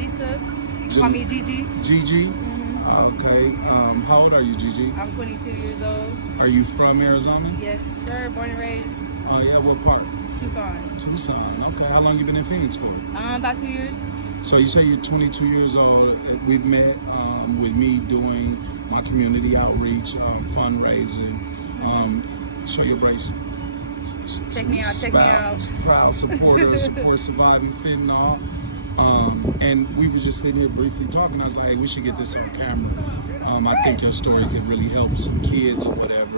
Lisa. You can call me Gigi. Gigi? Okay. How old are you, Gigi? I'm 22 years old. Are you from Arizona? Yes, sir. Born and raised. Oh, yeah. What part? Tucson. Tucson. Okay. How long you been in Phoenix for? About 2 years. So you say you're 22 years old. We've met with me doing my community outreach, fundraising. Show your brace. Check me out. Check me out. Proud supporter, support surviving fentanyl. And we were just sitting here briefly talking. I was like, hey, we should get this on camera. I think your story could really help some kids or whatever.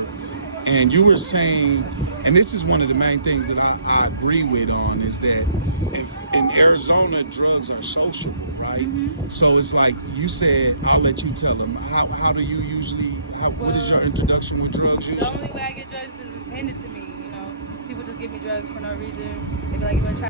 And you were saying, and this is one of the main things that I agree with on, is that in Arizona, drugs are sociable, right? So it's like you said, I'll let you tell them. How do you usually, what is your introduction with drugs usually? The only way I get drugs is it's handed to me, you know. People just give me drugs for no reason. They be like, you want to try?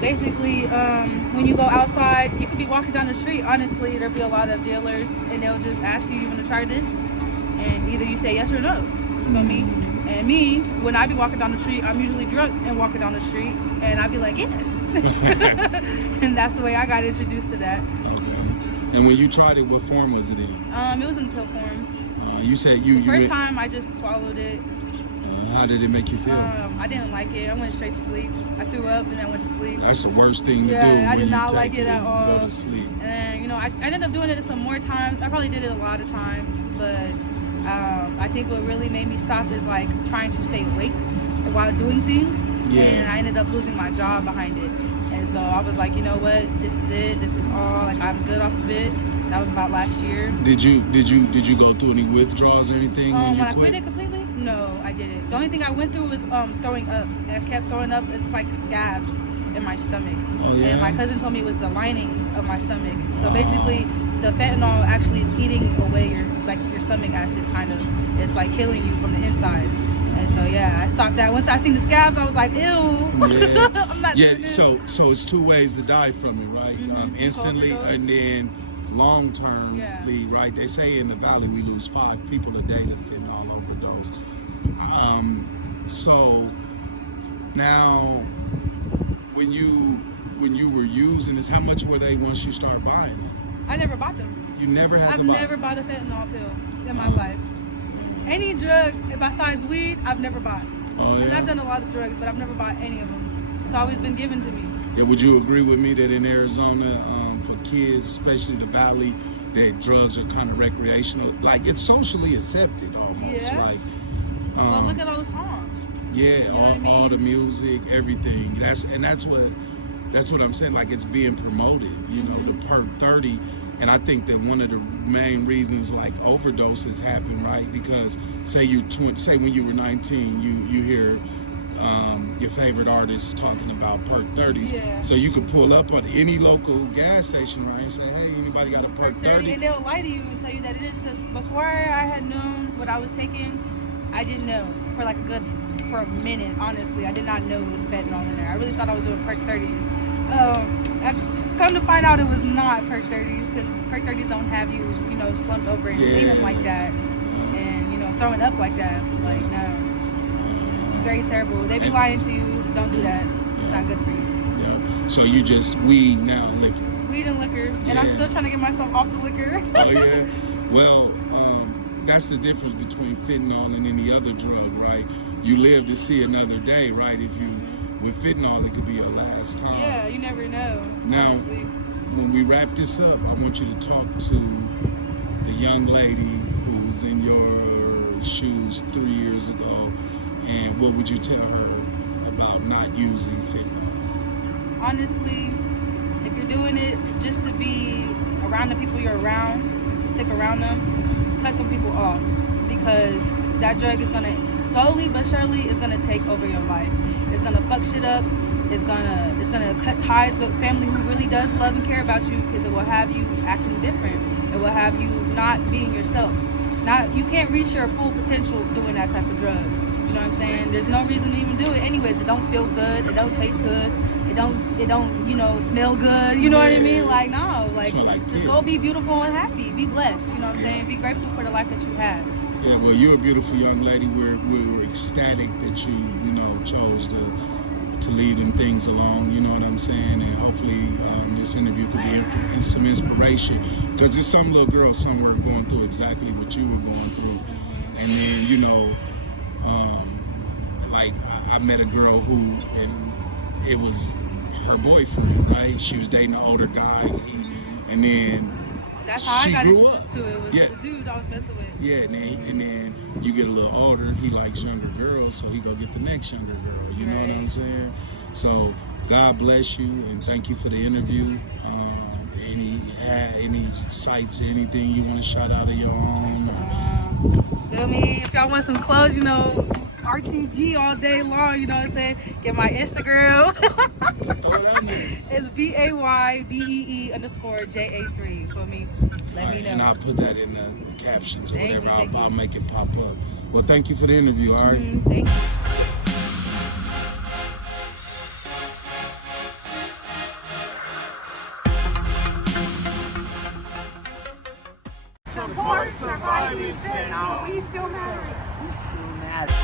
Basically, when you go outside, you could be walking down the street. Honestly, there'll be a lot of dealers, and they'll just ask you want to try this? And either you say yes or no. You feel me? And me, when I be walking down the street, I'm usually drunk and walking down the street, and I'd be like, yes. And that's the way I got introduced to that. Okay. And when you tried it, what form was it in? It was in pill form. You said you... The first time, I just swallowed it. How did it make you feel? I didn't like it. I went straight to sleep. I threw up and then I went to sleep. That's the worst thing to do. Yeah, I did not like it at all. Go to sleep. And you know, I ended up doing it some more times. I probably did it a lot of times, but I think what really made me stop is like trying to stay awake while doing things. Yeah. And I ended up losing my job behind it. And so I was like, you know what? This is it. This is all. Like I'm good off of it. That was about last year. Did you go through any withdrawals or anything? When I quit it completely? No, I didn't. The only thing I went through was throwing up. I kept throwing up. It's like scabs in my stomach. Oh, yeah? And my cousin told me it was the lining of my stomach. So basically, the fentanyl actually is eating away your stomach acid, kind of. It's like killing you from the inside. And so yeah, I stopped that. Once I seen the scabs, I was like, ew. Yeah. I'm not doing this. So it's two ways to die from it, right? Instantly and then long termly, right? They say in the valley we lose 5 people a day to fentanyl overdose. So now when you were using this, how much were they once you start buying them? I never bought them. You never had to buy? I've never bought a fentanyl pill in my life. Any drug besides weed, I've never bought. Oh, yeah? And I've done a lot of drugs, but I've never bought any of them. It's always been given to me. Yeah, would you agree with me that in Arizona, for kids, especially the valley, that drugs are kind of recreational? Like, it's socially accepted almost. Yeah. Like, well, look at all the songs. Yeah, you know all the music, everything. That's what I'm saying. Like, it's being promoted. You know, the Perk 30. And I think that one of the main reasons like overdoses happen, right? Because say when you were 19, you hear your favorite artist talking about Perk 30s. Yeah. So you could pull up on any local gas station, right, and say, hey, anybody got a Perk 30? And they'll lie to you and tell you that it is, because before I had known what I was taking, I didn't know for a minute, honestly. I did not know it was fentanyl in there. I really thought I was doing Perk 30s. Come to find out it was not Perk 30s, because Perk 30s don't have you, slumped over and leaning like that and, throwing up like that. Like, no. It's very terrible. They be lying to you. Don't do that. It's not good for you. Yeah. So you just weed now, liquor. Weed and liquor. And I'm still trying to get myself off the liquor. Oh, yeah? Well, that's the difference between fentanyl and any other drug, right? You live to see another day, right? With fentanyl, it could be your last time. Yeah, you never know. Now, honestly. When we wrap this up, I want you to talk to the young lady who was in your shoes 3 years ago, and what would you tell her about not using fentanyl? Honestly, if you're doing it just to be around the people you're around, to stick around them, cut them people off, because that drug is gonna slowly but surely is gonna take over your life. It's gonna fuck shit up. It's gonna cut ties with family who really does love and care about you, because it will have you acting different. It will have you not being yourself. You can't reach your full potential doing that type of drug. You know what I'm saying? There's no reason to even do it anyways. It don't feel good. It don't taste good. It don't smell good. You know what I mean? Like, no. Like just go be beautiful and happy. Be blessed. You know what I'm saying? Be grateful for the life that you have. Yeah, well, you're a beautiful young lady. We're ecstatic that you chose to to lead them things along, you know what I'm saying? And hopefully this interview could be some inspiration, because there's some little girl somewhere going through exactly what you were going through. And then, you know, like I met a girl who, and it was her boyfriend, right? She was dating an older guy, and then that's how I got grew introduced up. to it. It was the dude I was messing with. Yeah, and then you get a little older, he likes younger girls, so he go get the next younger girl. You know what I'm saying? So God bless you, and thank you for the interview. Any sites or anything you want to shout out of your own? Feel me? If y'all want some clothes, you know, RTG all day long, you know what I'm saying? Get my Instagram. It's BAYBEE_JA3 for me. Let me know. And I'll put that in the captions or whatever. I'll make it pop up. Well, thank you for the interview, all right? Thank you. Support surviving fentanyl. We still matter. We still matter.